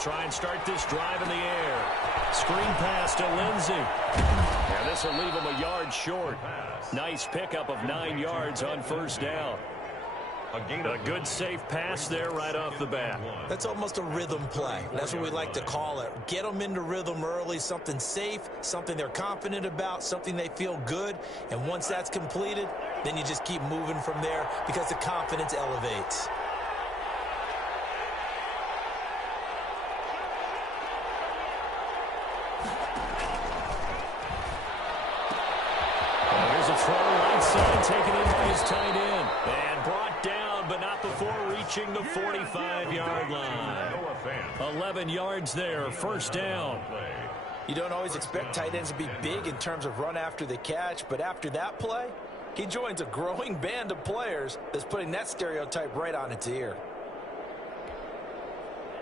try and start this drive in the air. Screen pass to Lindsey. And this will leave him a yard short. Nice pickup of 9 yards on first down. A good safe pass there right off the bat. That's almost a rhythm play. That's what we like to call it. Get them into rhythm early, something safe, something they're confident about, something they feel good. And once that's completed, then you just keep moving from there because the confidence elevates. Here's a throw right side taken in by his tight end. And brought down, but not before reaching the 45-yard line. 11 yards there, first down. You don't always expect tight ends to be big in terms of run after the catch, but after that play, he joins a growing band of players that's putting that stereotype right on its ear.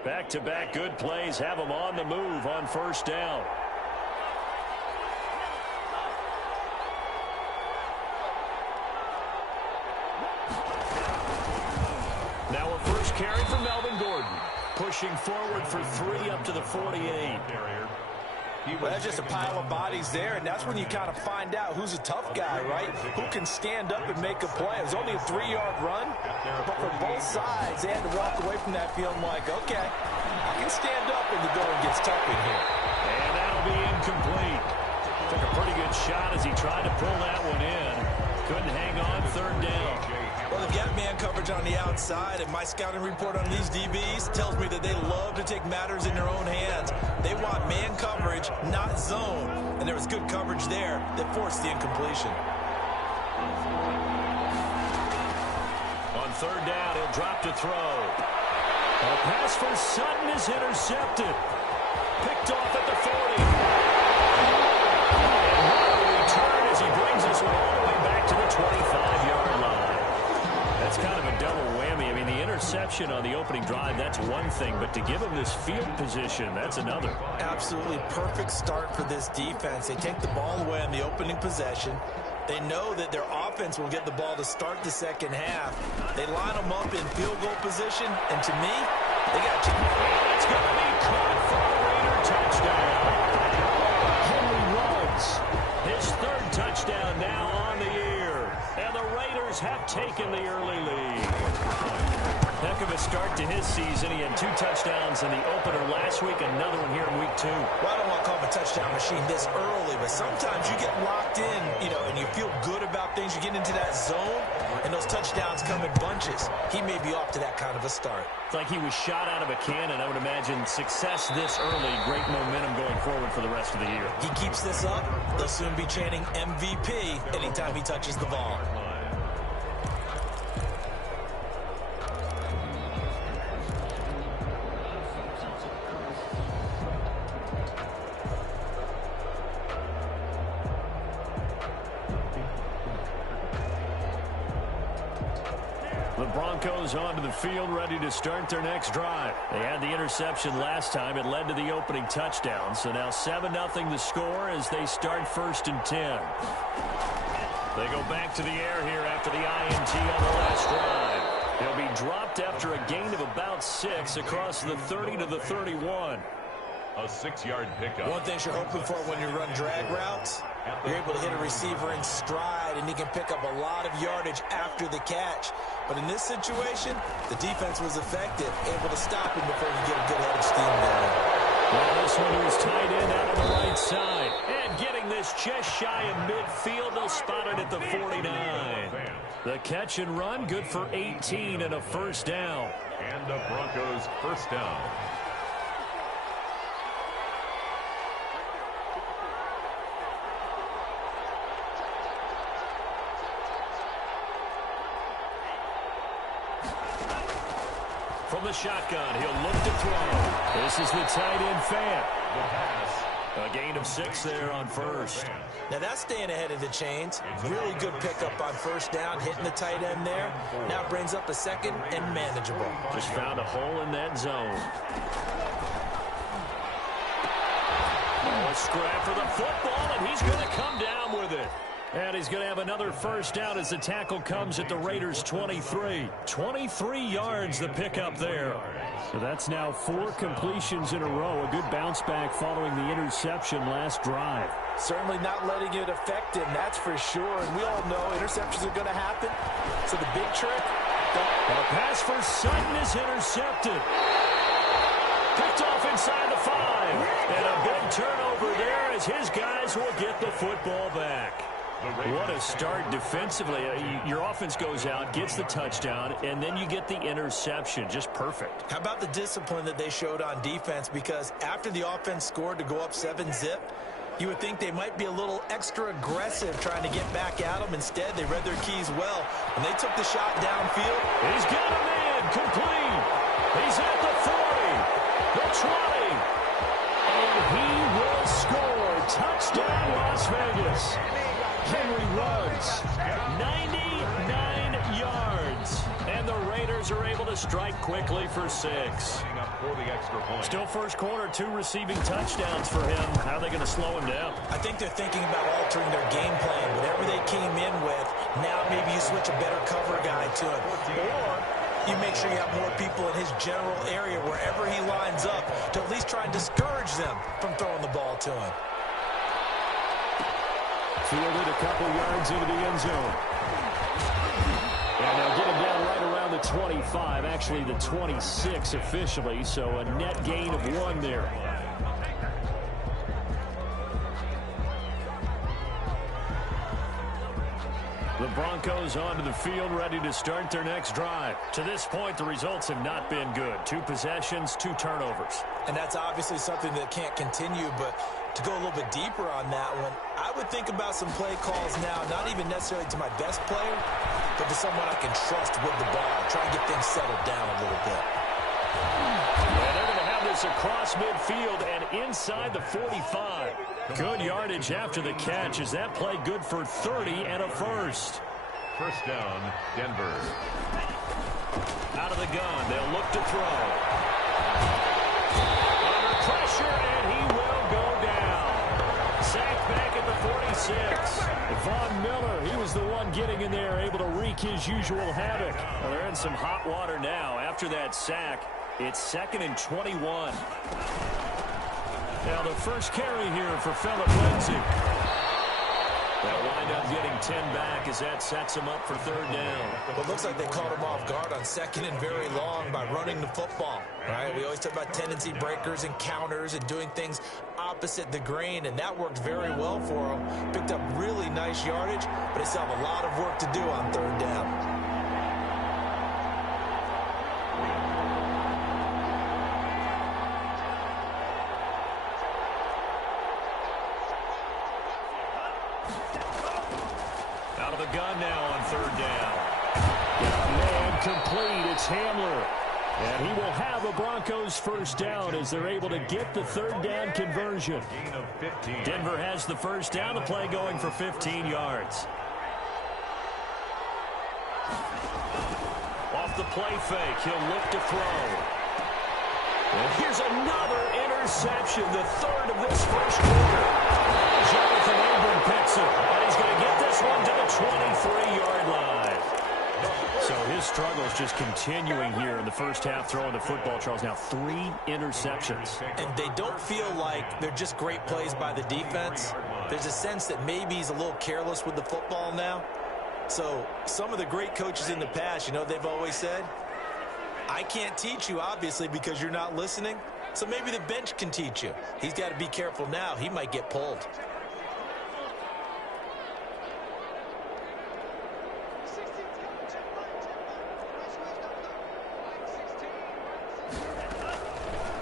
Back-to-back good plays have him on the move on first down. Now a first carry for Melvin Gordon. Pushing forward for 3 up to the 48. Well, that's just a pile of bodies there, and that's when you kind of find out who's a tough guy, right? Who can stand up and make a play. It was only a 3-yard run, but for both sides, they had to walk away from that feeling like, okay, I can stand up when the going gets tough in here. And that'll be incomplete. Took a pretty good shot as he tried to pull that one in. Couldn't hang on, third down. Well, they've got man coverage on the outside, and my scouting report on these DBs tells me that they love to take matters in their own hands. They want man coverage, not zone. And there was good coverage there that forced the incompletion. On third down, he'll drop to throw. A pass for Sutton is intercepted. Picked off at the 40. And what a return as he brings us all the way back to the 25-yard line. That's kind of a double whammy. I mean, the interception on the opening drive, that's one thing, but to give him this field position, that's another. Absolutely perfect start for this defense. They take the ball away on the opening possession. They know that their offense will get the ball to start the second half. They line them up in field goal position, and to me, they got you. It's going to be caught for a Raider touchdown. Henry Ruggs, his third touchdown now on the year. And the Raiders have taken the early lead. Heck of a start to his season. He had 2 touchdowns in the opener last week, another one here in week 2. Well, I don't want to call him a touchdown machine this early, but sometimes you get locked in, and you feel good about things. You get into that zone, and those touchdowns come in bunches. He may be off to that kind of a start. It's like he was shot out of a cannon. I would imagine success this early, great momentum going forward for the rest of the year. He keeps this up, they'll soon be chanting MVP anytime he touches the ball. The Broncos onto the field, ready to start their next drive. They had the interception last time. It led to the opening touchdown. So now 7-0 the score as they start 1st and 10. They go back to the air here after the INT on the last drive. He'll be dropped after a gain of about 6 across the 30 to the 31. A 6-yard pickup. One thing you're hoping for when you run drag routes, you're able to hit a receiver in stride, and he can pick up a lot of yardage after the catch. But in this situation, the defense was effective, able to stop him before he get a good head of steam going. Well, this one was tight end out on the right side. And getting this just shy of midfield, they'll spot it at the 49. The catch and run, good for 18 and a first down. And the Broncos first down. From the shotgun, he'll look to throw. This is the tight end Fant. The pass. A gain of 6 there on first. Now that's staying ahead of the chains. Really good pickup on first down, hitting the tight end there. Now brings up a second and manageable. Just found a hole in that zone. A scrap for the football, and he's going to come down with it. And he's going to have another first down as the tackle comes at the Raiders' 23. 23 yards the pickup there. So that's now 4 completions in a row. A good bounce back following the interception last drive. Certainly not letting it affect him, that's for sure. And we all know interceptions are going to happen. So the big trick. A pass for Sutton is intercepted. Picked off inside the 5. And a big turnover there as his guys will get the football back. What a start defensively. Your offense goes out, gets the touchdown, and then you get the interception. Just perfect. How about the discipline that they showed on defense? Because after the offense scored to go up 7-zip, you would think they might be a little extra aggressive trying to get back at them. Instead, they read their keys well. When they took the shot downfield. He's got a man complete. He's at the 40, the 20, and he will score. Touchdown, Las Vegas. Henry runs 99 yards, and the Raiders are able to strike quickly for 6. Still first quarter, 2 receiving touchdowns for him. How are they going to slow him down? I think they're thinking about altering their game plan. Whatever they came in with, now maybe you switch a better cover guy to him. Or you make sure you have more people in his general area wherever he lines up to at least try and discourage them from throwing the ball to him. Fielded a couple yards into the end zone. And they'll get him down right around the 25, actually the 26 officially, so a net gain of 1 there. The Broncos onto the field, ready to start their next drive. To this point, the results have not been good. 2 possessions, 2 turnovers. And that's obviously something that can't continue, but to go a little bit deeper on that one, I would think about some play calls now, not even necessarily to my best player, but to someone I can trust with the ball. Try and get things settled down a little bit. And they're going to have this across midfield and inside the 45. Good yardage after the catch. Is that play good for 30 and a first? First down, Denver. Out of the gun, they'll look to throw. Under pressure, and he will go down. Sacked back at the 46. Von Miller, he was the one getting in there, able to wreak his usual havoc. Well, they're in some hot water now. After that sack, it's 2nd and 21. Now the first carry here for Phillip Lindsay. They'll wind up getting 10 back as that sets him up for 3rd down. Well, it looks like they caught him off guard on 2nd and very long by running the football. Right? We always talk about tendency breakers and counters and doing things opposite the grain, and that worked very well for him. Picked up really nice yardage, but they still have a lot of work to do on 3rd down. Out of the gun now on 3rd down. Got a man complete. It's Hamler. And he will have a Broncos first down as they're able to get the 3rd down conversion. Denver has the first down. The play going for 15 yards. Off the play fake, he'll look to throw. And here's another interception, the 3rd of this first quarter. Jonathan Abram picks it, and he's going to get this one to the 23-yard line. So his struggles just continuing here in the first half, throwing the football, Charles. Now 3 interceptions. And they don't feel like they're just great plays by the defense. There's a sense that maybe he's a little careless with the football now. So some of the great coaches in the past, you know, they've always said, I can't teach you, obviously, because you're not listening. So maybe the bench can teach you. He's got to be careful now. He might get pulled.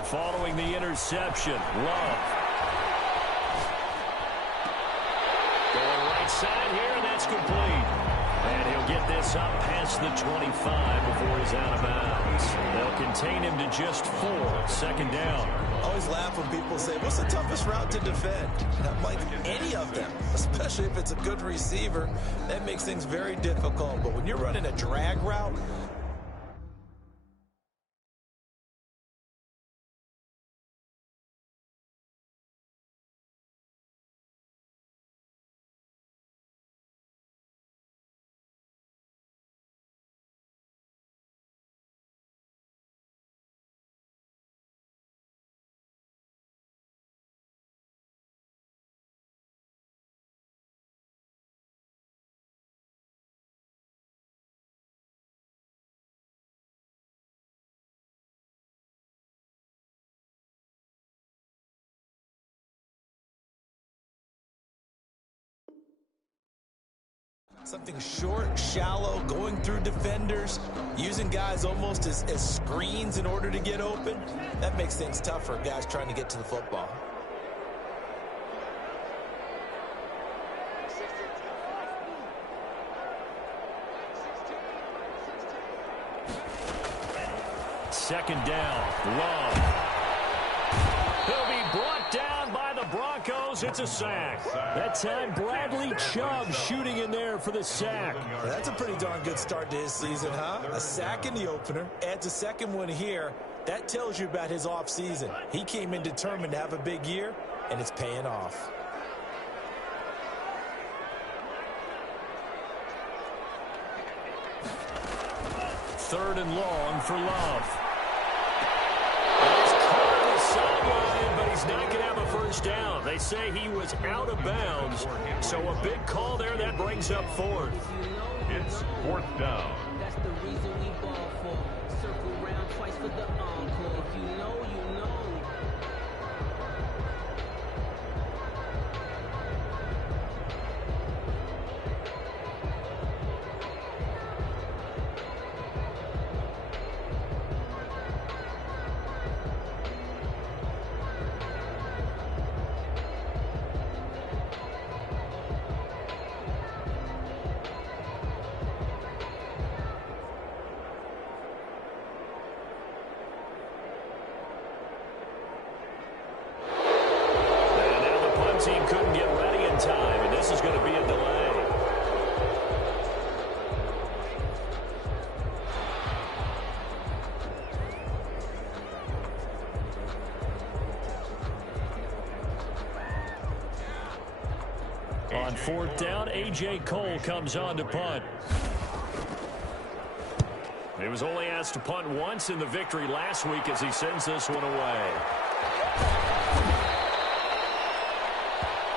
Following the interception, Love. Going right side here, and that's complete. And he'll get this up past the 25 before he's out of bounds. They'll contain him to just 4, 2nd down. I always laugh when people say, what's the toughest route to defend? And I'm like, any of them, especially if it's a good receiver. That makes things very difficult. But when you're running a drag route, Something short, shallow, going through defenders, using guys almost as screens in order to get open. That makes things tough for guys trying to get to the football. Second down, Love. He'll be brought down by the Broncos. It's a sack. That time, Bradley Chubb shooting in there for the sack. That's a pretty darn good start to his season, huh? A sack in the opener, adds a second one here. That tells you about his offseason. He came in determined to have a big year, and it's paying off. Third and long for Love. He's caught on the sideline, but he's not going to have a first down. They say he was out of bounds, so a big call there that brings up fourth. It's fourth down. That's the reason we ball for. Circle round twice for the encore. If you know, you know. Team couldn't get ready in time, and this is going to be a delay. On fourth down, A.J. Cole comes on to punt. He was only asked to punt once in the victory last week as he sends this one away.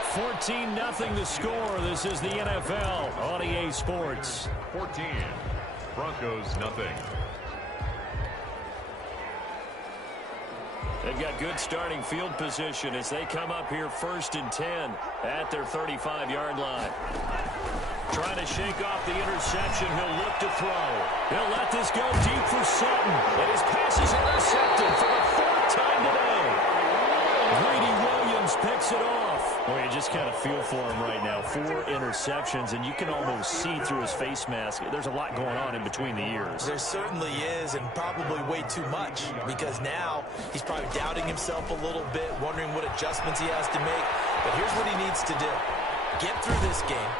14-0 the score. This is the NFL on EA Sports. 14. Broncos nothing. They've got good starting field position as they come up here 1st and 10 at their 35-yard line. Trying to shake off the interception. He'll look to throw. He'll let this go deep for Sutton. And his pass is intercepted for the 4th time today. Greedy Williams picks it off. Well, you just kind of feel for him right now. 4 interceptions, and you can almost see through his face mask. There's a lot going on in between the ears. There certainly is, and probably way too much, because now he's probably doubting himself a little bit, wondering what adjustments he has to make. But here's what he needs to do. Get through this game,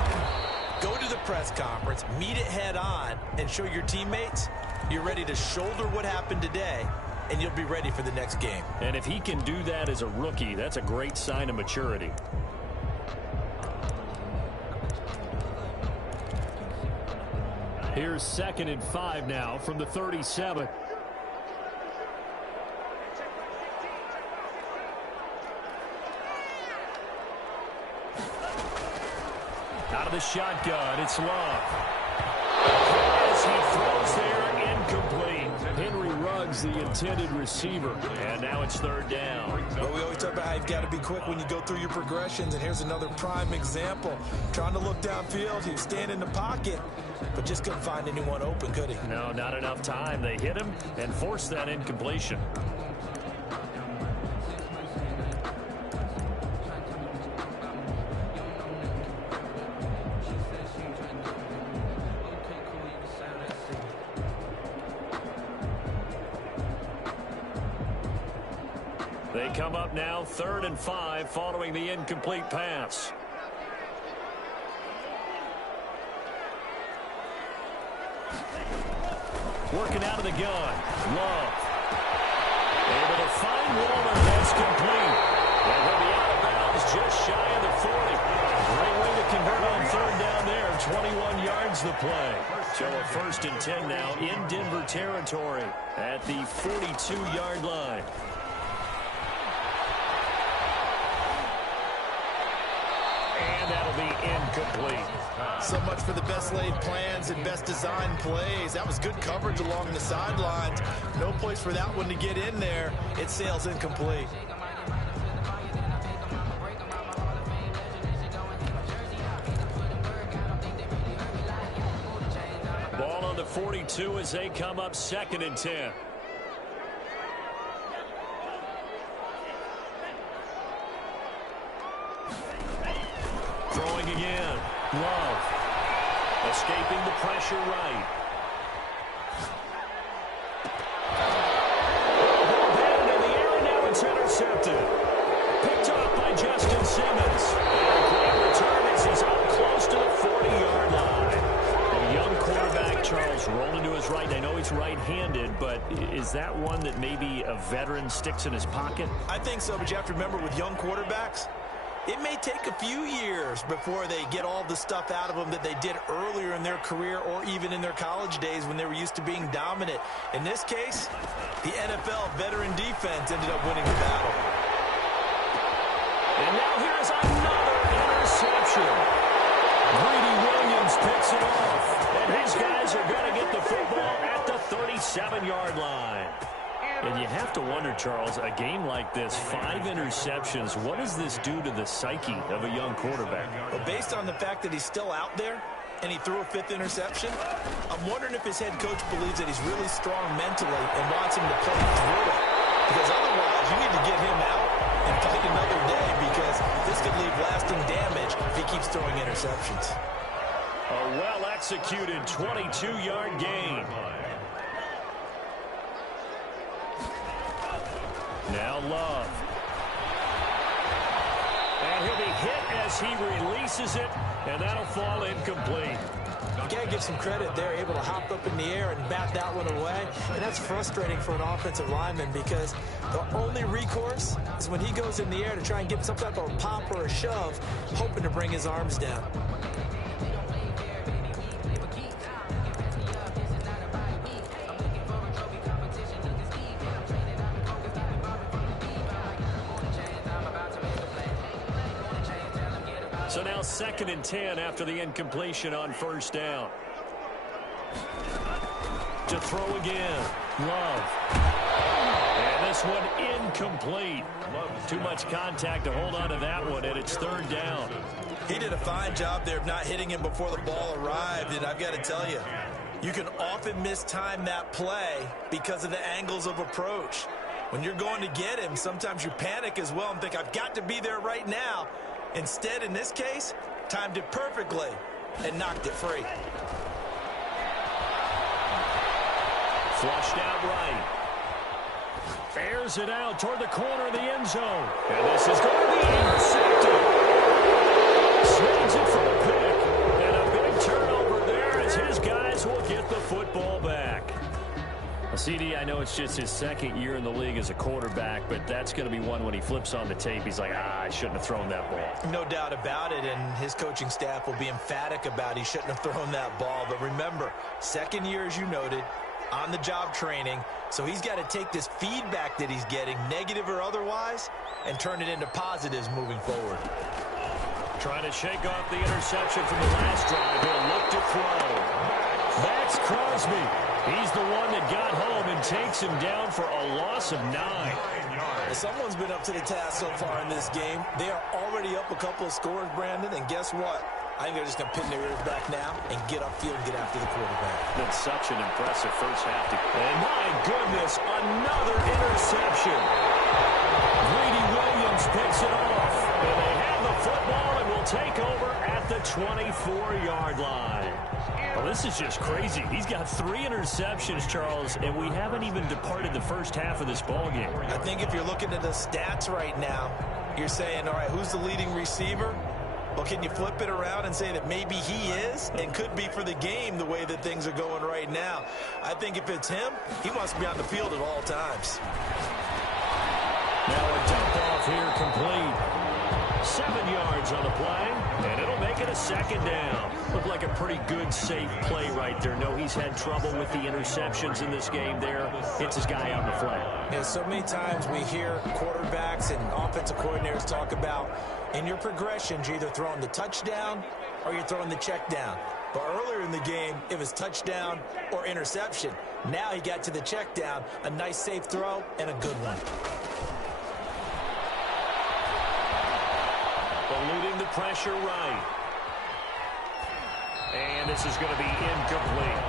go to the press conference, meet it head on, and show your teammates you're ready to shoulder what happened today, and you'll be ready for the next game. And if he can do that as a rookie, that's a great sign of maturity. Here's 2nd and 5 now from the 37. Out of the shotgun, it's Love. As he throws there, incomplete. Henry Ruggs, the intended receiver. And now it's 3rd down. Well, we always talk about how you've got to be quick when you go through your progressions, and here's another prime example. Trying to look downfield, he was standing in the pocket, but just couldn't find anyone open, could he? No, not enough time. They hit him and forced that incompletion. They come up now 3rd and 5 following the incomplete pass. Working out of the gun. Love. Able to find Waller. That's complete. And he'll be out of bounds just shy of the 40. Great way to convert on 3rd down there. 21 yards the play. So a 1st and 10 now in Denver territory at the 42-yard line. And that'll be incomplete. So much for the best laid plans and best designed plays. That was good coverage along the sidelines. No place for that one to get in there. It sails incomplete. 42 as they come up 2nd and 10. Throwing again. Love. Escaping the pressure right. Ball in the air, and now it's intercepted. Picked off by Justin Simmons. And a great return as he's up close to the 40-yard line. A young quarterback, Charles, rolling to his right. I know he's right-handed, but is that one that maybe a veteran sticks in his pocket? I think so, but you have to remember with young quarterbacks, it may take a few years before they get all the stuff out of them that they did earlier in their career or even in their college days when they were used to being dominant. In this case, the NFL veteran defense ended up winning the battle. And now here's another interception. Greedy Williams picks it off. And his guys are going to get the football at the 37-yard line. And you have to wonder, Charles, a game like this, 5 interceptions, what does this do to the psyche of a young quarterback? Well, based on the fact that he's still out there and he threw a 5th interception, I'm wondering if his head coach believes that he's really strong mentally and wants him to play through it. Because otherwise, you need to get him out and fight another day because this could leave lasting damage if he keeps throwing interceptions. A well-executed 22-yard gain. Now Love. And he'll be hit as he releases it, and that'll fall incomplete. You got to give some credit. They're able to hop up in the air and bat that one away. And that's frustrating for an offensive lineman because the only recourse is when he goes in the air to try and get some type of a pop or a shove, hoping to bring his arms down. So now 2nd and 10 after the incompletion on 1st down. To throw again. Love. And this one incomplete. Too much contact to hold on to that one, and it's 3rd down. He did a fine job there of not hitting him before the ball arrived, and I've got to tell you, you can often mistime that play because of the angles of approach. When you're going to get him, sometimes you panic as well and think, I've got to be there right now. Instead, in this case, timed it perfectly and knocked it free. Flushed out right. Airs it out toward the corner of the end zone. And this is going to be intercepted. Snags it for a pick. And a big turnover there as his guys will get the football back. CD, I know it's just his 2nd year in the league as a quarterback, but that's going to be one when he flips on the tape. He's like, I shouldn't have thrown that ball. No doubt about it, and his coaching staff will be emphatic about he shouldn't have thrown that ball. But remember, 2nd year, as you noted, on-the-job training, so he's got to take this feedback that he's getting, negative or otherwise, and turn it into positives moving forward. Trying to shake off the interception from the last drive. He'll look to throw. Max Crosby. He's the one that got home and takes him down for a loss of 9. Someone's been up to the task so far in this game. They are already up a couple of scores, Brandon, and guess what? I think they're just going to pin their ears back now and get upfield and get after the quarterback. Been such an impressive first half. And my goodness, another interception. Greedy Williams picks it off. And they have the football and will take over at the 24-yard line. Well, this is just crazy. He's got 3 interceptions, Charles, and we haven't even departed the first half of this ballgame. I think if you're looking at the stats right now, you're saying, all right, who's the leading receiver? Well, can you flip it around and say that maybe he is and could be for the game the way that things are going right now? I think if it's him, he wants to be on the field at all times. Now a dump off here complete. 7 yards on the play, and it'll make it a 2nd down. Looked like a pretty good, safe play right there. No, he's had trouble with the interceptions in this game there. Hits his guy out in the flat. Yeah, so many times we hear quarterbacks and offensive coordinators talk about in your progressions, you're either throwing the touchdown or you're throwing the check down. But earlier in the game, it was touchdown or interception. Now he got to the check down, a nice safe throw, and a good one. Eluding the pressure right. And this is going to be incomplete.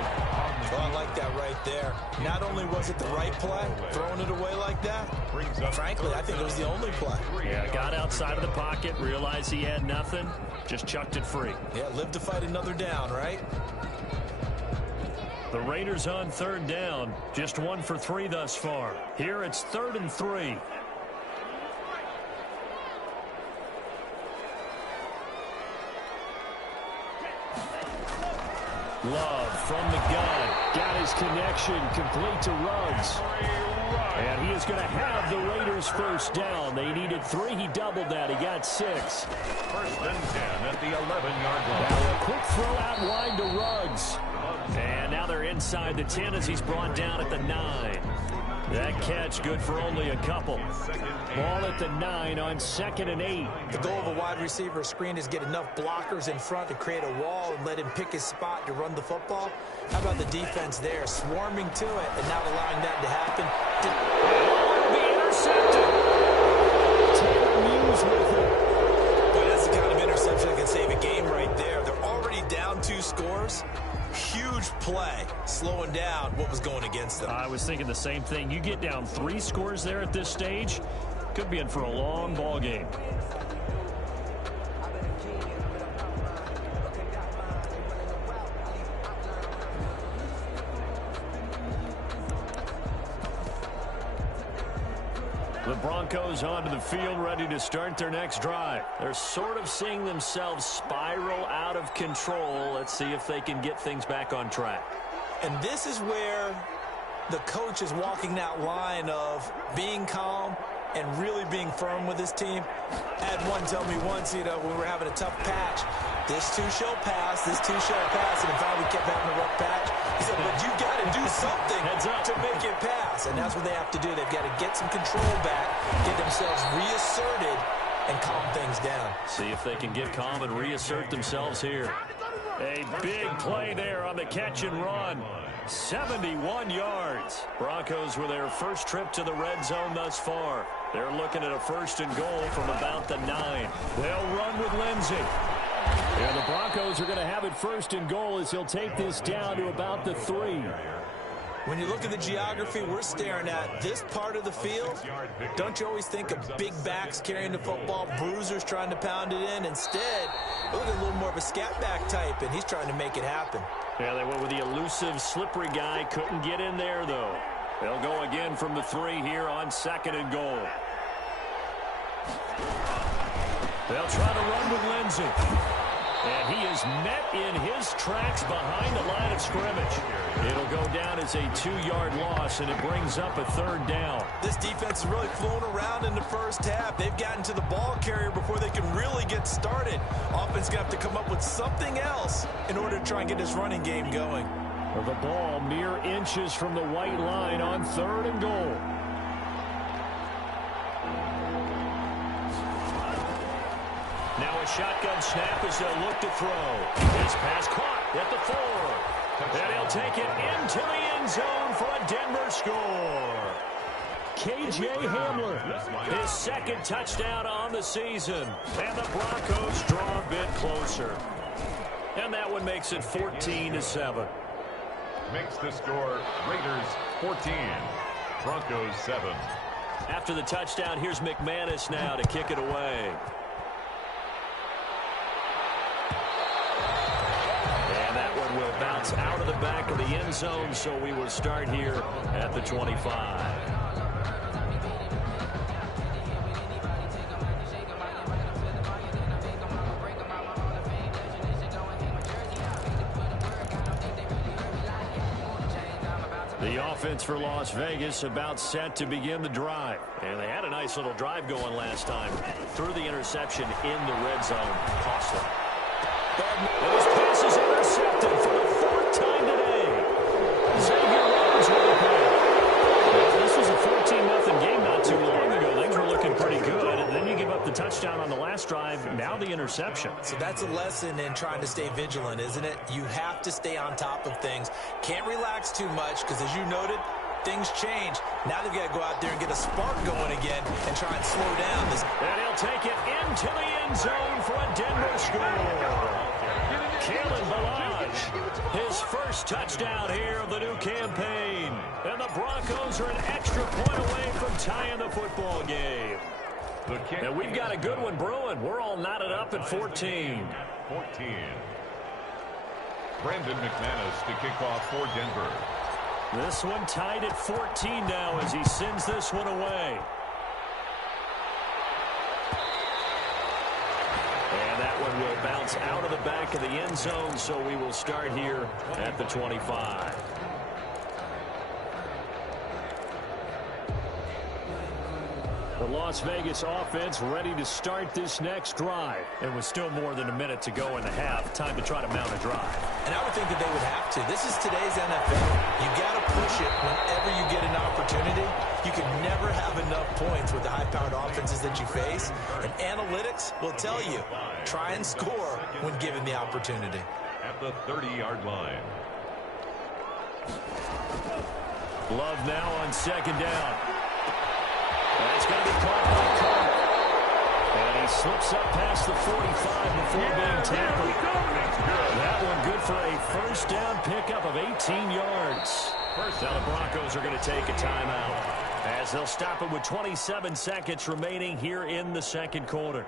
Well, I like that right there. Not only was it the right play, throwing it away like that, frankly, I think it was the only play. Yeah, got outside of the pocket, realized he had nothing, just chucked it free. Yeah, live to fight another down, right? The Raiders on third down, just 1 for 3 thus far. Here it's 3rd and 3. Love from the gun. Got his connection complete to Ruggs. And he is going to have the Raiders first down. They needed 3. He doubled that. He got 6. 1st and 10 at the 11-yard line. Now a quick throw out wide to Ruggs. And now they're inside the 10 as he's brought down at the 9. That catch good for only a couple. Ball at the 9 on 2nd and 8. The goal of a wide receiver screen is get enough blockers in front to create a wall and let him pick his spot to run the football. How about the defense there, swarming to it and not allowing that to happen? Be intercepted. Taylor Muse with it. But that's the kind of interception that can save a game right there. They're already down 2 scores. Huge play, slowing down what was going against them. I was thinking the same thing. You get down 3 scores there at this stage, could be in for a long ball game. The Broncos onto the field, ready to start their next drive. They're sort of seeing themselves spiral out of control. Let's see if they can get things back on track. And this is where the coach is walking that line of being calm and really being firm with his team. I had one tell me once, when we were having a tough patch, this too shall pass, this too shall pass, and in fact we kept having a rough patch. He said, but you got to do something to make it pass, and that's what they have to do. They've got to get some control back, get themselves reasserted, and calm things down. See if they can get calm and reassert themselves here. A big play there on the catch and run. 71 yards. Broncos with their first trip to the red zone thus far. They're looking at a 1st and goal from about the 9. They'll run with Lindsey. And the Broncos are going to have it 1st and goal as he'll take this down to about the 3. When you look at the geography we're staring at, this part of the field, don't you always think of big backs carrying the football, bruisers trying to pound it in? Instead, look at a little more of a scat back type, and he's trying to make it happen. Yeah, they went with the elusive, slippery guy. Couldn't get in there, though. They'll go again from the 3 here on 2nd and goal. They'll try to run with Lindsey. And he is met in his tracks behind the line of scrimmage. It'll go down as a 2-yard loss, and it brings up a 3rd down. This defense is really flown around in the first half. They've gotten to the ball carrier before they can really get started. Offense going to have to come up with something else in order to try and get this running game going. The ball mere inches from the white line on 3rd and goal. Now a shotgun snap as they'll look to throw. This pass caught at the 4. And he'll take it into the end zone for a Denver score. K.J. Hamler, his 2nd touchdown on the season. And the Broncos draw a bit closer. And that one makes it 14-7. Makes the score Raiders 14, Broncos 7. After the touchdown, here's McManus now to kick it away. And that one will bounce out of the back of the end zone, so we will start here at the 25. The offense for Las Vegas about set to begin the drive. And they had a nice little drive going last time. Threw the interception in the red zone. Costly. And his pass is intercepted for the 4th time today. Xavier Rhodes with the play. Well, this was a 14-0 game not too long ago. Things were looking pretty good. And then you give up the touchdown on the last drive. Now the interception. So that's a lesson in trying to stay vigilant, isn't it? You have to stay on top of things. Can't relax too much because, as you noted, things change. Now they've got to go out there and get a spark going again and try and slow down this. And he'll take it into the end zone for a Denver score. Kalen Ballage His first touchdown here of the new campaign. And the Broncos are an extra point away from tying the football game. And we've got a good one brewing. We're all knotted up at 14. 14. Brandon McManus to kick off for Denver. This one tied at 14 now as he sends this one away. And that one will bounce out of the back of the end zone, so we will start here at the 25. The Las Vegas offense ready to start this next drive. And with still more than a minute to go in the half, time to try to mount a drive. And I would think that they would have to. This is today's NFL. You got to push it whenever you get an opportunity. You can never have enough points with the high-powered offenses that you face. And analytics will tell you, try and score when given the opportunity. At the 30-yard line. Love now on second down. That's going to be caught by Cook. And he slips up past the 45 before being tackled. That one good for a first down pickup of 18 yards. Now the Broncos are going to take a timeout as they'll stop it with 27 seconds remaining here in the second quarter.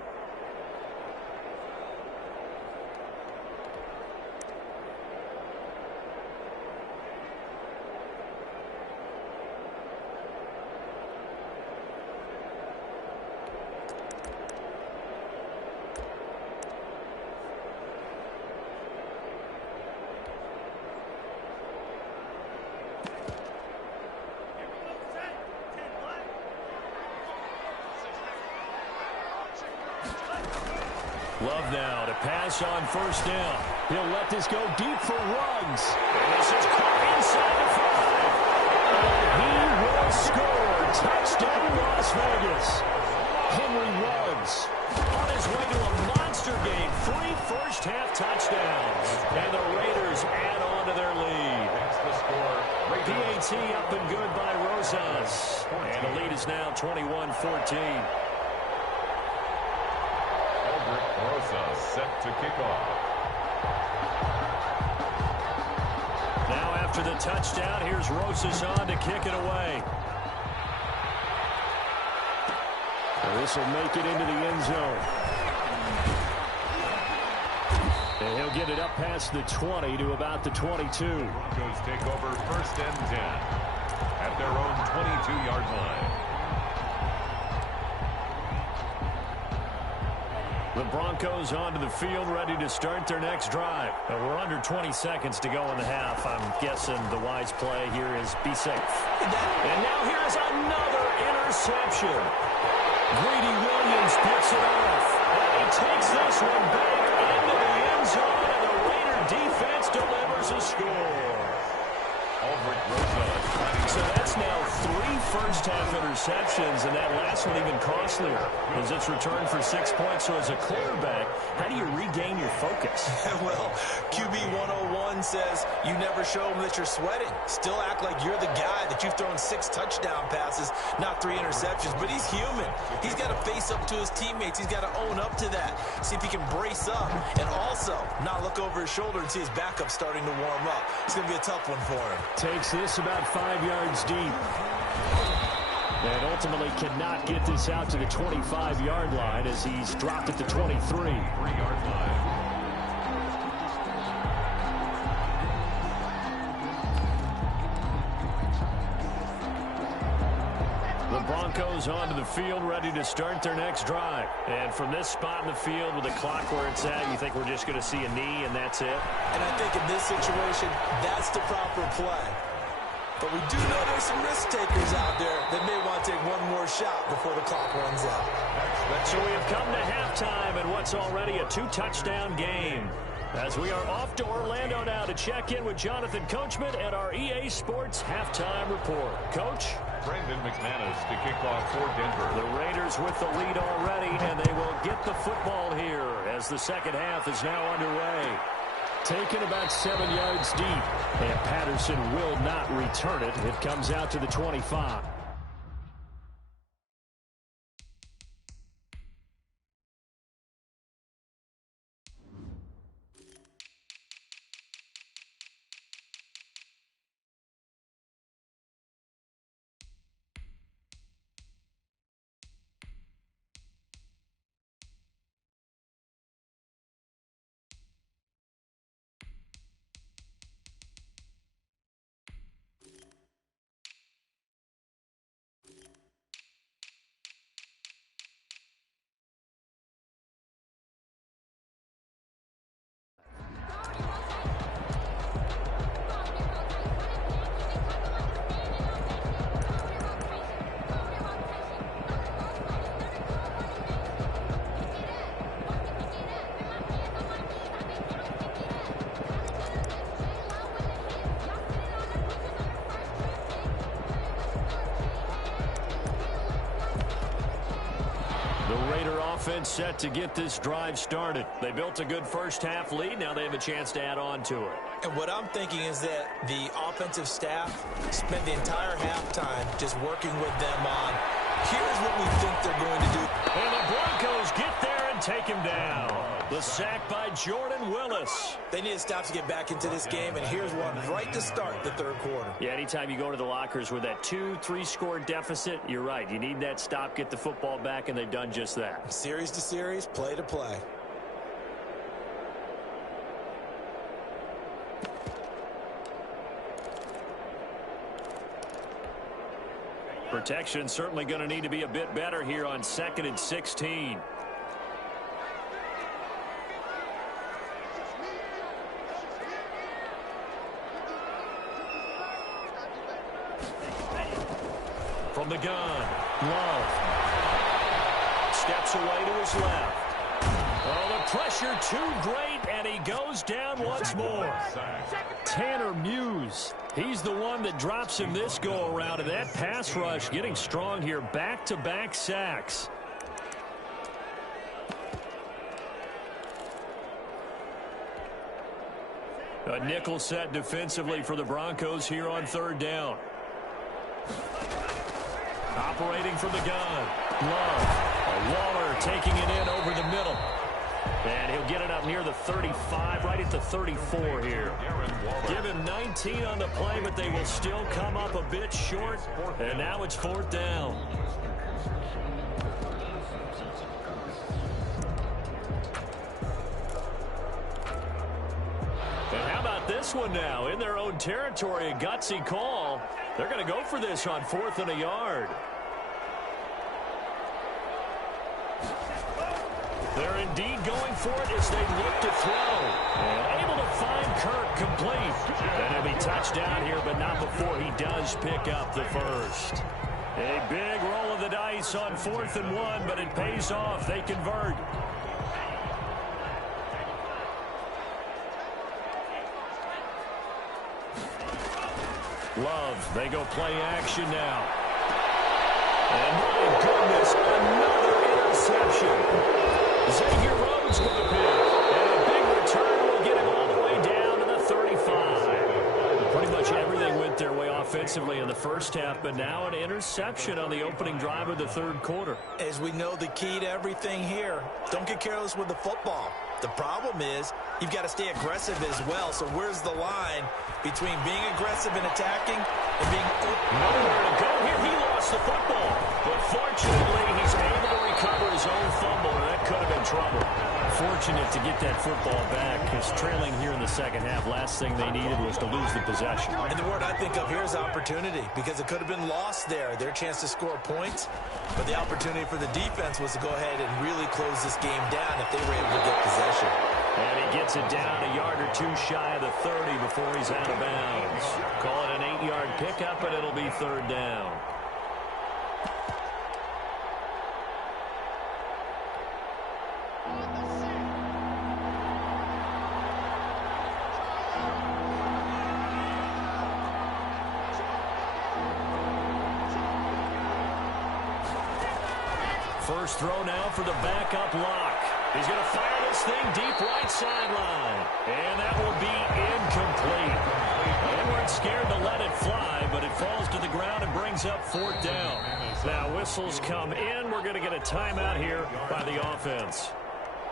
Love now to pass on first down. He'll let this go deep for Ruggs. And this is caught inside the 5. And he will score. Touchdown, Las Vegas. Henry Ruggs on his way to a monster game. 3 first-half touchdowns. And the Raiders add on to their lead. That's the score. PAT up and good by Rosas. And the lead is now 21-14. Rosa set to kick off. Now after the touchdown, here's Rosas on to kick it away. And this will make it into the end zone. And he'll get it up past the 20 to about the 22. Broncos take over first and 10 at their own 22-yard line. The Broncos onto the field, ready to start their next drive. And we're under 20 seconds to go in the half. I'm guessing the wise play here is be safe. And now here's another interception. Greedy Williams picks it off. And he takes this one back into the end zone, and the Raider defense delivers a score. So that's now 3 first-half interceptions, and that last one even costlier as it's returned for 6 points. So as a quarterback, how do you regain your focus? Well, QB 101 says you never show them that you're sweating. Still act like you're the guy that you've thrown 6 touchdown passes, not 3 interceptions. But he's human. He's got to face up to his teammates. He's got to own up to that, see if he can brace up, and also not look over his shoulder and see his backup starting to warm up. It's going to be a tough one for him. Takes this about 5 yards deep. And ultimately cannot get this out to the 25-yard line as he's dropped at the 23. 3-yard line. The Broncos onto the field, ready to start their next drive. And from this spot in the field with the clock where it's at, you think we're just going to see a knee and that's it? And I think in this situation, that's the proper play. But we do know there's some risk takers out there that may want to take one more shot before the clock runs out. So we have come to halftime in what's already a 2-touchdown game. As we are off to Orlando now to check in with Jonathan Coachman at our EA Sports Halftime Report. Coach? Brandon McManus to kick off for Denver. The Raiders with the lead already, and they will get the football here as the second half is now underway. Taken about 7 yards deep, and Patterson will not return it. It comes out to the 25. offense set to get this drive started. They built a good first-half lead. Now they have a chance to add on to it. And what I'm thinking is that the offensive staff spent the entire halftime just working with them on, here's what we think they're going to do. And the Broncos get there and take him down. The sack by Jordan Willis. They need to stop to get back into this game, and here's one right to start the third quarter. Yeah, anytime you go to the lockers with that 2-3 score deficit, you're right. You need that stop, get the football back, and they've done just that. Series to series, play to play. Protection certainly going to need to be a bit better here on 2nd and 16. From the gun, Love. Steps away to his left. Oh, the pressure too great, and he goes down once more. Tanner Muse. He's the one that drops him this go-around, and that pass rush getting strong here. Back-to-back sacks. A nickel set defensively for the Broncos here on 3rd down. Operating from the gun. Love. Waller taking it in over the middle. And he'll get it up near the 35, right at the 34 here. Give him 19 on the play, but they will still come up a bit short. And now it's 4th down. And how about this one now? In their own territory, a gutsy call. They're going to go for this on 4th and a yard. They're indeed going for it as they look to throw. And able to find Kirk complete. And it'll be touchdown here, but not before he does pick up the first. A big roll of the dice on 4th and 1, but it pays off. They convert. Love, they go play action now. And my goodness, another interception. Xavier Rhodes with a pick. And a big return will get him all the way down to the 35. Pretty much everything went their way offensively in the first half, but now an interception on the opening drive of the 3rd quarter. As we know, the key to everything here, don't get careless with the football. The problem is you've got to stay aggressive as well. So where's the line between being aggressive and attacking and being open? Nowhere to go here. He lost the football. But fortunately, he's able to recover his own fumble, and that could have been trouble. Fortunate to get that football back, because trailing here in the second half, last thing they needed was to lose the possession. And the word I think of here is opportunity, because it could have been lost there, their chance to score points. But the opportunity for the defense was to go ahead and really close this game down if they were able to get possession. And he gets it down a yard or two shy of the 30 before he's out of bounds. Call it an 8-yard pickup, and it'll be 3rd down. First throw now for the backup lock. He's going to fire this thing deep right sideline. And that will be incomplete. They weren't scared to let it fly, but it falls to the ground and brings up 4th down. Now whistles come in. We're going to get a timeout here by the offense.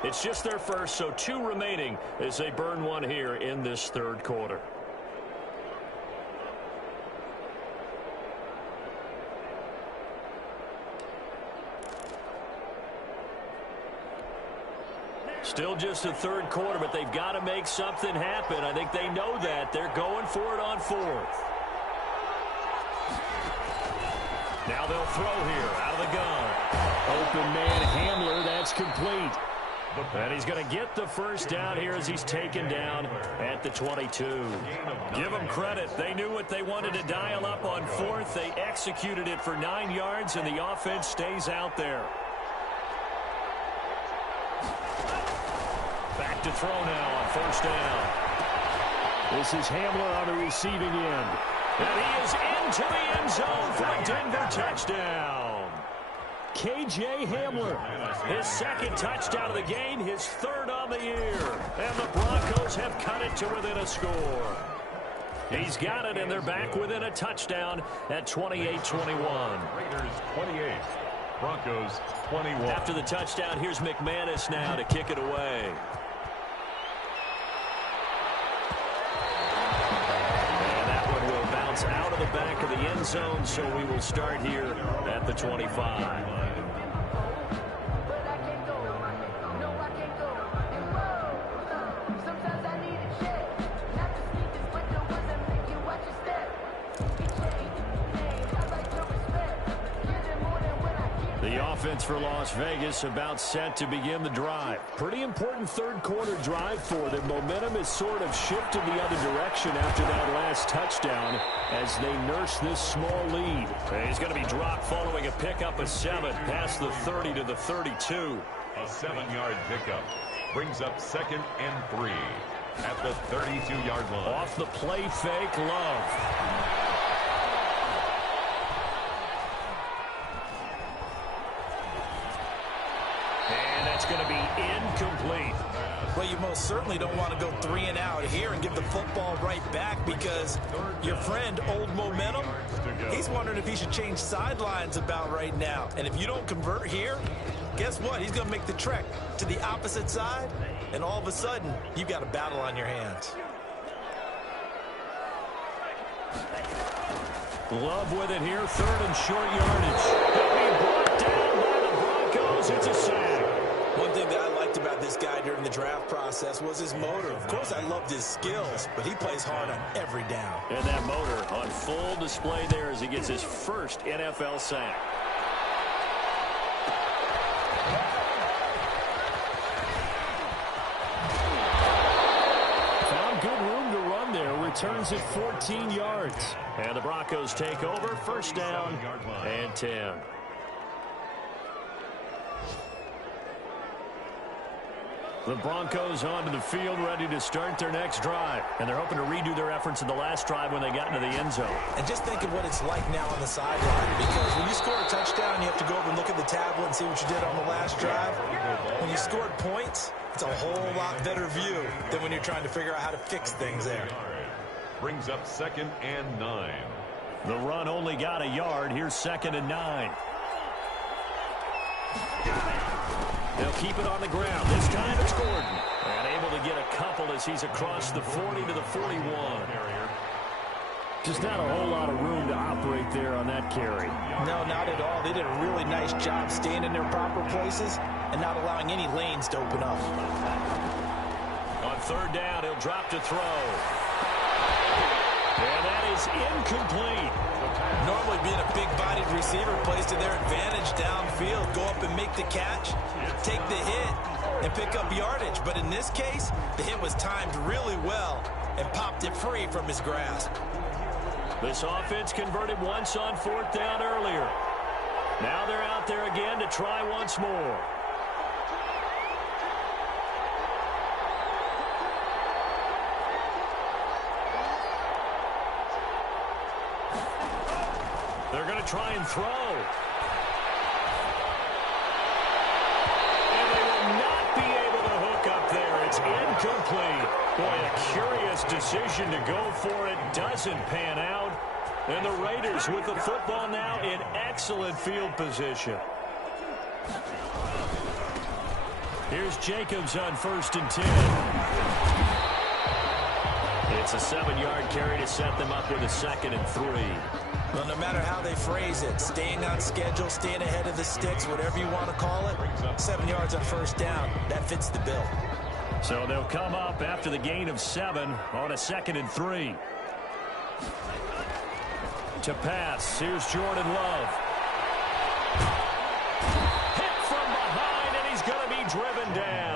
It's just their first, so 2 remaining as they burn one here in this 3rd quarter. Still just the 3rd quarter, but they've got to make something happen. I think they know that. They're going for it on 4th. Now they'll throw here out of the gun. Open man Hamler, that's complete. And he's going to get the first down here as he's taken down at the 22. Give them credit. They knew what they wanted to dial up on 4th. They executed it for 9 yards, and the offense stays out there. Back to throw now on 1st down. This is Hamler on the receiving end. And he is into the end zone for a Denver touchdown. K.J. Hamler. His second touchdown of the game, his third on the year. And the Broncos have cut it to within a score. He's got it, and they're back within a touchdown at 28-21. Raiders 28, Broncos 21. After the touchdown, here's McManus now to kick it away. And that one will bounce out of the back of the end zone, so we will start here at the 25. The offense for Las Vegas about set to begin the drive. Pretty important third quarter drive for them. Momentum has sort of shifted the other direction after that last touchdown as they nurse this small lead. He's going to be dropped following a pickup of 7 past the 30 to the 32. A 7-yard pickup brings up 2nd and 3 at the 32-yard line. Off the play fake, Love. Going to be incomplete. Well, you most certainly don't want to go 3 and out here and give the football right back because your friend, Old Momentum, he's wondering if he should change sidelines about right now. And if you don't convert here, guess what? He's going to make the trek to the opposite side, and all of a sudden, you've got a battle on your hands. Love with it here, 3rd and short yardage. He'll be brought down by the Broncos. It's a sack. One thing that I liked about this guy during the draft process was his motor. Of course, I loved his skills, but he plays hard on every down. And that motor on full display there as he gets his first NFL sack. Found good room to run there. Returns it 14 yards. And the Broncos take over. 1st down and 10. The Broncos onto the field, ready to start their next drive. And they're hoping to redo their efforts in the last drive when they got into the end zone. And just think of what it's like now on the sideline. Because when you score a touchdown, you have to go over and look at the tablet and see what you did on the last drive. When you scored points, it's a whole lot better view than when you're trying to figure out how to fix things there. Brings up 2nd and 9. The run only got a yard. Here's 2nd and 9. They'll keep it on the ground. This time it's Gordon. And able to get a couple as he's across the 40 to the 41. Just not a whole lot of room to operate there on that carry. No, not at all. They did a really nice job staying in their proper places and not allowing any lanes to open up. On 3rd down, he'll drop to throw. And that is incomplete. Normally being a big-bodied receiver plays to their advantage downfield. Go up and make the catch, take the hit, and pick up yardage. But in this case, the hit was timed really well and popped it free from his grasp. This offense converted once on 4th down earlier. Now they're out there again to try once more. They're going to try and throw. And they will not be able to hook up there. It's incomplete. Boy, a curious decision to go for it. Doesn't pan out. And the Raiders with the football now in excellent field position. Here's Jacobs on 1st and 10. It's a 7-yard carry to set them up with a 2nd and 3. Well, no matter how they phrase it, staying on schedule, staying ahead of the sticks, whatever you want to call it, 7 yards on 1st down, that fits the bill. So they'll come up after the gain of 7 on a 2nd and 3. To pass, here's Jordan Love. Hit from behind, and he's going to be driven down.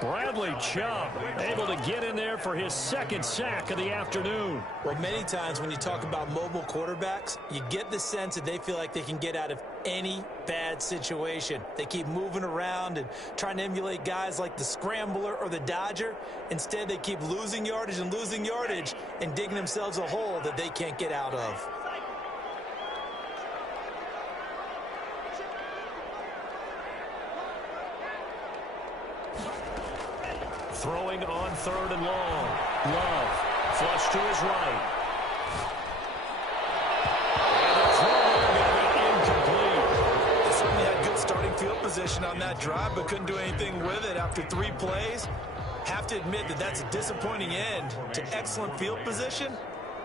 Bradley Chubb able to get in there for his 2nd sack of the afternoon. Well, many times when you talk about mobile quarterbacks, you get the sense that they feel like they can get out of any bad situation. They keep moving around and trying to emulate guys like the Scrambler or the Dodger. Instead, they keep losing yardage and digging themselves a hole that they can't get out of. Throwing on 3rd and long. Love. Flush to his right. And the throw there going to be incomplete. They certainly had good starting field position on that drive, but couldn't do anything with it after 3 plays. Have to admit that that's a disappointing end to excellent field position.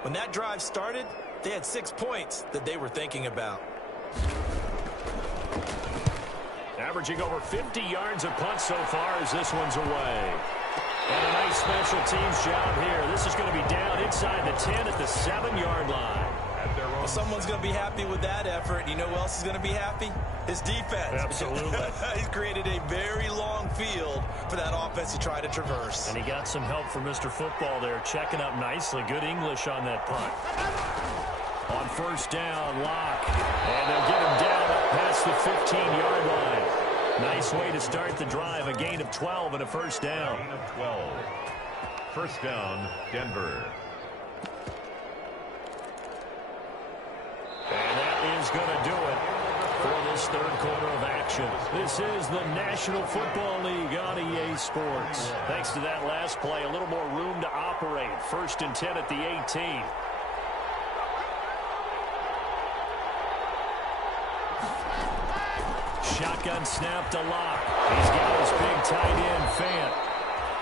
When that drive started, they had 6 points that they were thinking about. Averaging over 50 yards a punt so far as this one's away. And a nice special teams job here. This is going to be down inside the 10 at the 7-yard line. Well, someone's going to be happy with that effort. You know who else is going to be happy? His defense. Absolutely. He's created a very long field for that offense to try to traverse. And he got some help from Mr. Football there, checking up nicely. Good English on that punt. On 1st down, Locke. And they'll get him down up past the 15-yard line. Nice way to start the drive. A gain of 12 and a 1st down. Gain of 12. 1st down, Denver. And that is going to do it for this 3rd quarter of action. This is the National Football League on EA Sports. Thanks to that last play, a little more room to operate. 1st and 10 at the 18. Shotgun snap to Locke. He's got his big tight end, Fant.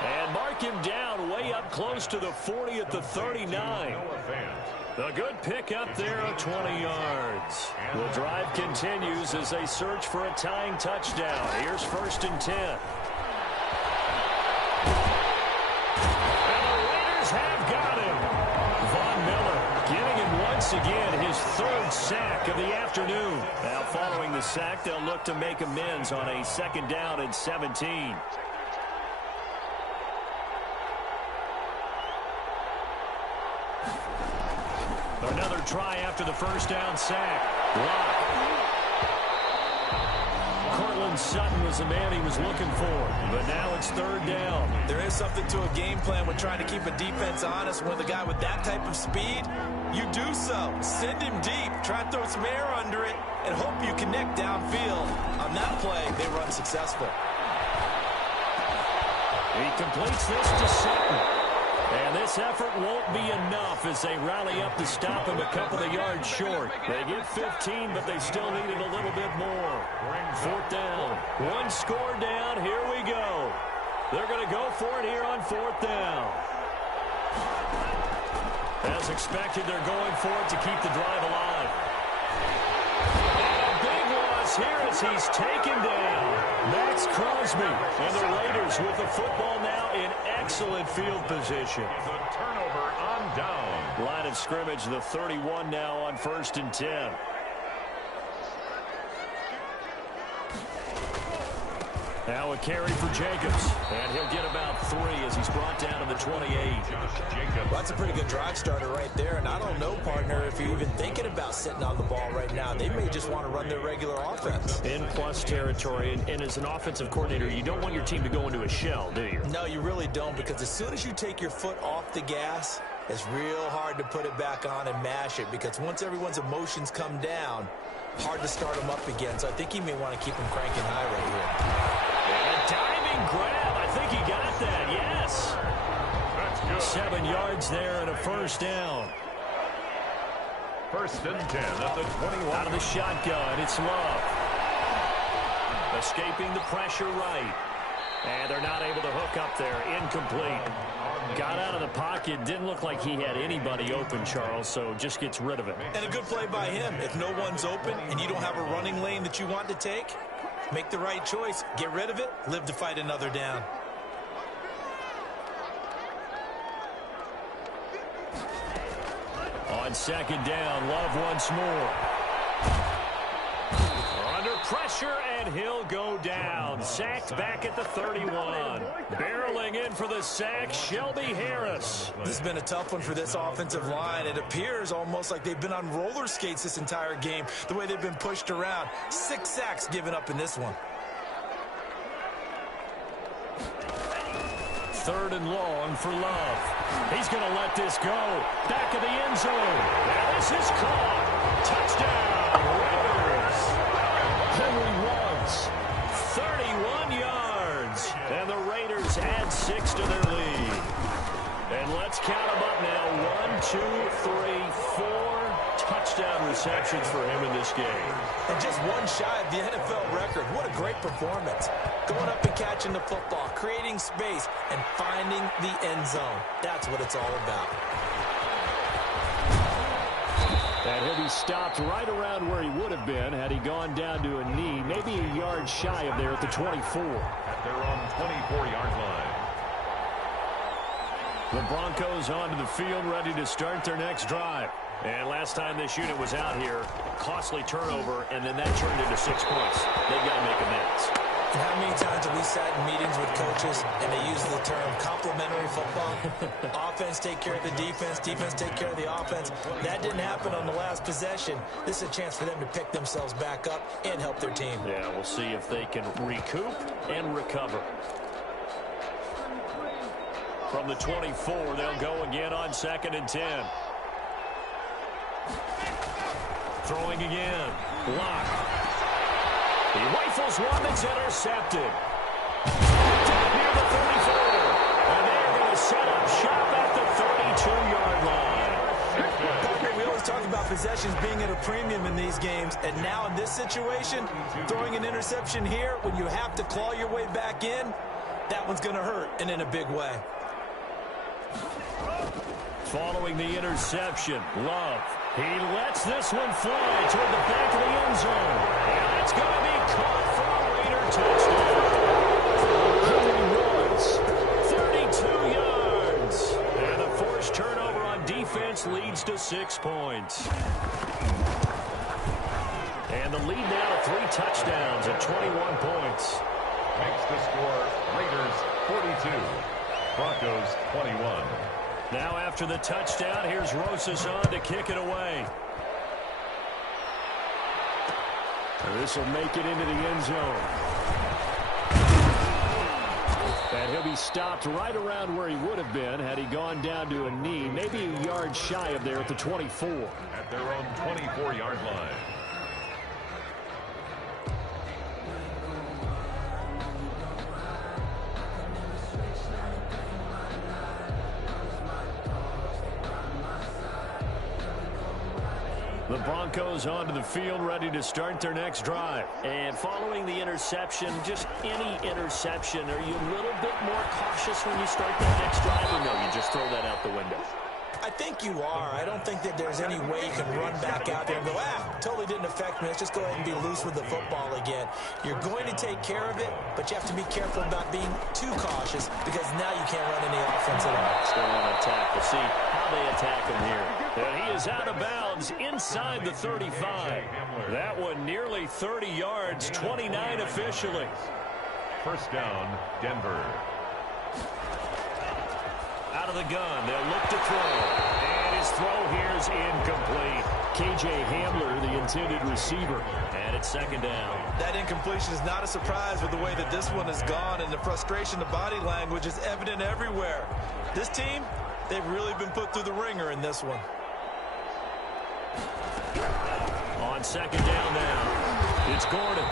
And mark him down way up close to the 40 at the 39. A good pick up there of 20 yards. The drive continues as they search for a tying touchdown. Here's 1st and 10. And the Raiders have got him. Von Miller getting him once again, his 3rd sack of the afternoon. Now following the sack, they'll look to make amends on a 2nd down and 17. Another try after the 1st down sack. Locke. Cortland Sutton was the man he was looking for, but now it's 3rd down. There is something to a game plan with trying to keep a defense honest. With a guy with that type of speed, you do so. Send him deep, try and throw some air under it, and hope you connect downfield. On that play, they were unsuccessful. He completes this to Sutton. And this effort won't be enough as they rally up to stop him a couple of yards short. They get 15, but they still needed a little bit more. 4th down. 1 score down. Here we go. They're going to go for it here on 4th down. As expected, they're going for it to keep the drive alive. And a big loss here as he's taken down. Max Crosby and the Raiders with the football now in excellent field position. It's a turnover on down. Line of scrimmage, the 31 now on 1st and 10. Now a carry for Jacobs. And he'll get about 3 as he's brought down to the 28. Well, that's a pretty good drive starter right there. And I don't know, partner, if you're even thinking about sitting on the ball right now. They may just want to run their regular offense. In plus territory. And as an offensive coordinator, you don't want your team to go into a shell, do you? No, you really don't, because as soon as you take your foot off the gas, it's real hard to put it back on and mash it, because once everyone's emotions come down, hard to start them up again. So I think he may want to keep them cranking high right here. And a diving grab. I think he got that, yes. That's good. 7 yards there and a 1st down. 1st and 10 at the 21. Out of the shotgun, it's Love. Escaping the pressure right. And they're not able to hook up there. Incomplete. Got out of the pocket. Didn't look like he had anybody open, Charles, so just gets rid of it. And a good play by him. If no one's open and you don't have a running lane that you want to take, make the right choice. Get rid of it. Live to fight another down. On 2nd down, Love once more. Under pressure, and he'll go down. Sacked back at the 31. Barreling in for the sack, Shelby Harris. This has been a tough one for this offensive line. It appears almost like they've been on roller skates this entire game, the way they've been pushed around. 6 sacks given up in this one. 3rd and long for Love. He's going to let this go. Back of the end zone. Now this is caught. Touchdown, Raiders. Henry Ruggs, 31 yards. And the Raiders Raiders add 6 to their lead. And let's count them up now. 1, 2, 3, 4 touchdown receptions for him in this game. And just one shy of the NFL record. What a great performance. Going up and catching the football, creating space, and finding the end zone. That's what it's all about. And he'll be stopped right around where he would have been had he gone down to a knee, maybe a yard shy of there at the 24. At their own 24-yard line. The Broncos onto the field, ready to start their next drive. And last time this unit was out here, costly turnover, and then that turned into 6 points. They've got to make amends. And how many times have we sat in meetings with coaches and they use the term complementary football? Offense take care of the defense, defense take care of the offense. That didn't happen on the last possession. This is a chance for them to pick themselves back up and help their team. Yeah, we'll see if they can recoup and recover. From the 24, they'll go again on 2nd and 10. Throwing again. Block. He rifles one that's intercepted. Down near the 34. And they're going to set up shop at the 32-yard line. Parker, we always talk about possessions being at a premium in these games. And now in this situation, throwing an interception here when you have to claw your way back in, that one's going to hurt, and in a big way. Following the interception, Love. He lets this one fly toward the back of the end zone. And it's going to be caught for a Raider touchdown. 32 yards. And the forced turnover on defense leads to 6 points. And the lead now to 3 touchdowns at 21 points. Makes the score Raiders 42, Broncos 21. Now after the touchdown, here's Rosas on to kick it away. And this will make it into the end zone. And he'll be stopped right around where he would have been had he gone down to a knee, maybe a yard shy of there at the 24. At their own 24-yard line. The Broncos onto the field, ready to start their next drive. And following the interception, just any interception, are you a little bit more cautious when you start that next drive, or no, you just throw that out the window? I think you are. I don't think that there's any way you can run back out there and go, totally didn't affect me. Let's just go ahead and be loose with the football again. You're going to take care of it, but you have to be careful about being too cautious because now you can't run any offense at all. Still on attack. We'll see how they attack him here. And he is out of bounds inside the 35. That one nearly 30 yards, 29 officially. First down, Denver. Out of the gun, they'll look to throw. And his throw here is incomplete. K.J. Hamler, the intended receiver. And it's 2nd down. That incompletion is not a surprise with the way that this one has gone, and the frustration, the body language is evident everywhere. This team, they've really been put through the ringer in this one. On 2nd down now, it's Gordon.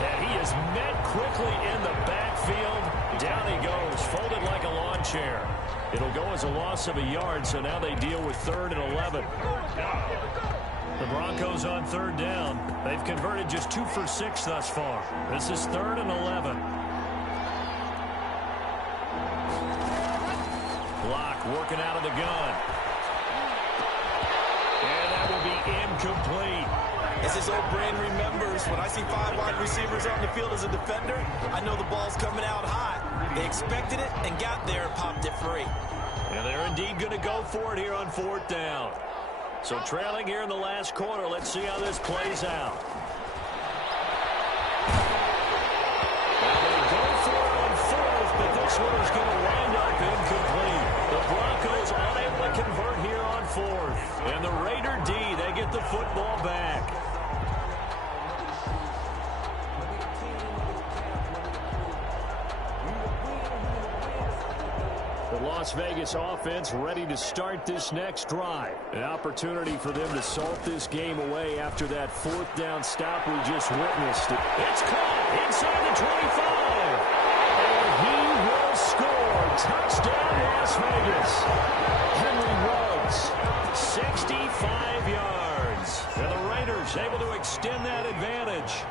And he is met quickly in the backfield. Down he goes, folded like a lawn chair. It'll go as a loss of a yard, so now they deal with 3rd and 11. The Broncos on 3rd down. They've converted just 2 for 6 thus far. This is 3rd and 11. Block working out of the gun. And that will be incomplete. As his old brain remembers, when I see 5 wide receivers on the field as a defender, I know the ball's coming out hot. They expected it and got there and popped it free. And they're indeed going to go for it here on 4th down. So trailing here in the last quarter, let's see how this plays out. Now they go for it on 4th, but this one is going to wind up incomplete. The Broncos unable to convert here on 4th. And the Raider D, they get the football back. The Las Vegas offense ready to start this next drive. An opportunity for them to salt this game away after that 4th down stop we just witnessed. It's caught inside the 25. And he will score. Henry Ruggs, 65 yards. And the Raiders able to extend that advantage.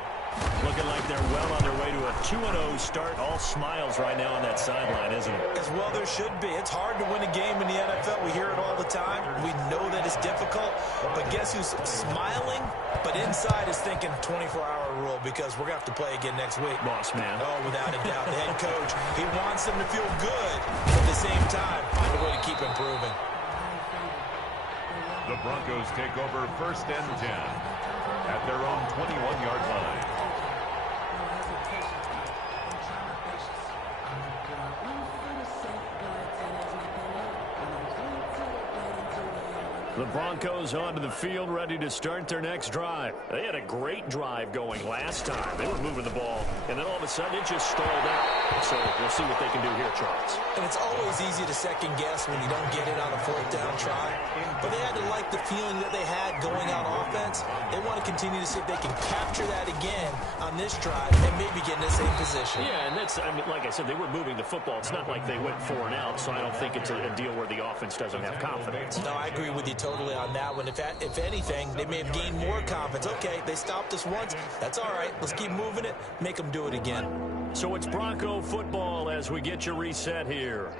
Looking like they're well on their way to a 2-0 start. All smiles right now on that sideline, isn't it? As well there should be. It's hard to win a game in the NFL. We hear it all the time. We know that it's difficult. But guess who's smiling? But inside is thinking 24-hour rule because we're going to have to play again next week. Boss man. Oh, without a doubt. The head coach, he wants them to feel good. But at the same time, find a way to keep improving. The Broncos take over 1st and 10 at their own 21-yard line. The Broncos onto the field, ready to start their next drive. They had a great drive going last time. They were moving the ball, and then all of a sudden it just stalled out. So we'll see what they can do here, Charles. And it's always easy to second guess when you don't get it on a 4th down try. But they had to like the feeling that they had going on offense. They want to continue to see if they can capture that again on this drive and maybe get in the same position. Yeah, and that's, I mean, like I said, they were moving the football. It's not like they went 4 and out, so I don't think it's a deal where the offense doesn't have confidence. No, I agree with you totally on that one. If anything, they may have gained more confidence. Okay, they stopped us once. That's all right. Let's keep moving it. Make them do it again. So it's Bronco football as we get you reset here.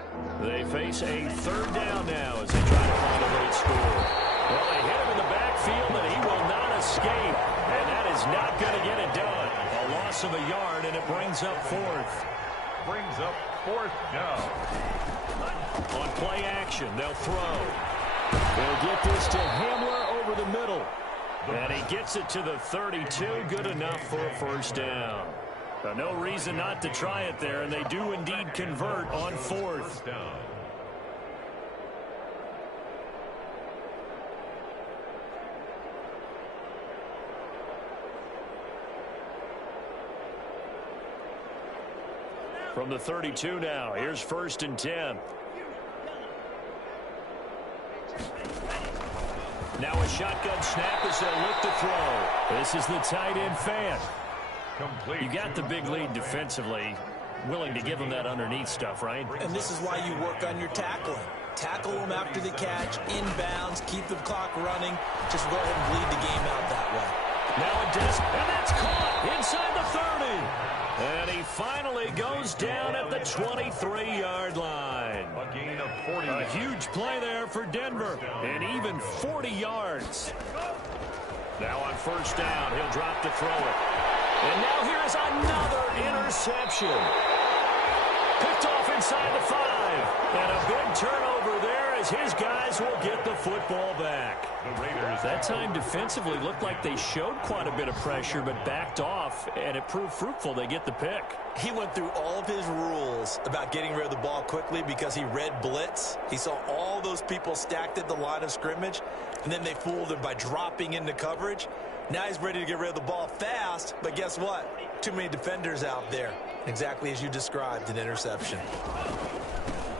They face a 3rd down now as they try to find a late score. Well, they hit him in the backfield, and he will not escape. And that is not going to get it done. A loss of a yard, and it brings up 4th. Brings up 4th down. On play action, they'll throw. They'll get this to Hamler over the middle. And he gets it to the 32. Good enough for a 1st down. No reason not to try it there, and they do indeed convert on 4th. Down. From the 32 now, here's 1st and 10. Now a shotgun snap as they'll look to throw. This is the tight end fan. Complete. You got the big lead defensively. Willing to give them that underneath stuff, right? And this is why you work on your tackling. Tackle them after the catch, inbounds, keep the clock running. Just go ahead and bleed the game out that way. Now a disc, and that's caught inside the 30. And he finally goes down at the 23-yard line. A gain of 40. A huge play there for Denver, and even 40 yards. Now on 1st down, he'll drop to throw it. And now here's another interception. Picked off inside the 5. And a big turnover there as his guys will get the football back. The Raiders. That time defensively looked like they showed quite a bit of pressure but backed off, and it proved fruitful. They get the pick. He went through all of his rules about getting rid of the ball quickly because he read blitz. He saw all those people stacked at the line of scrimmage, and then they fooled him by dropping into coverage. Now he's ready to get rid of the ball fast, but guess what? Too many defenders out there. Exactly as you described, an interception.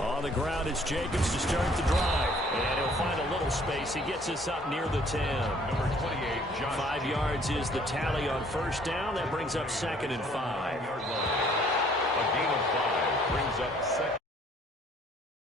On the ground, it's Jacobs to start the drive. And he'll find a little space. He gets us up near the 10. Number 28, John. 5 yards is the tally on 1st down. That brings up 2nd and 5. A gain of 5 brings up 2nd.